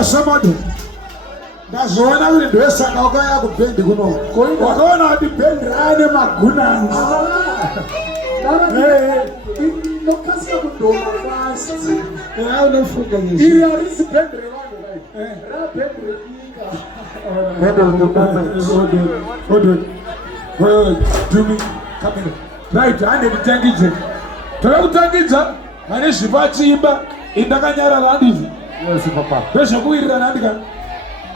Somebody that's one of the dress and I'll go bend the gun. Going out the bend, I am a gunans. No castle would go fast. I don't forget you. Here is the bend. Do me coming right. I need to take it. Tell Tangija, and it's Shivachi in the Kanyara Landi. Yes, Papa. Pesha kuira nandika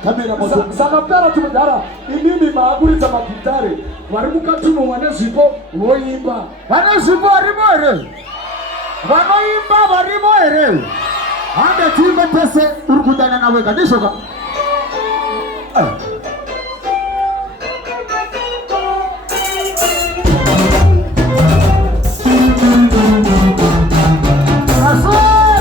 kamera moto. Sakapera tumedara. Indimi maaguli za mapitare. Waribuka tuno wanezipo woyimba. Wanezipo warimoere. Wanoyimba warimoere. Ande tuime pese urukutana nawe kadishoka.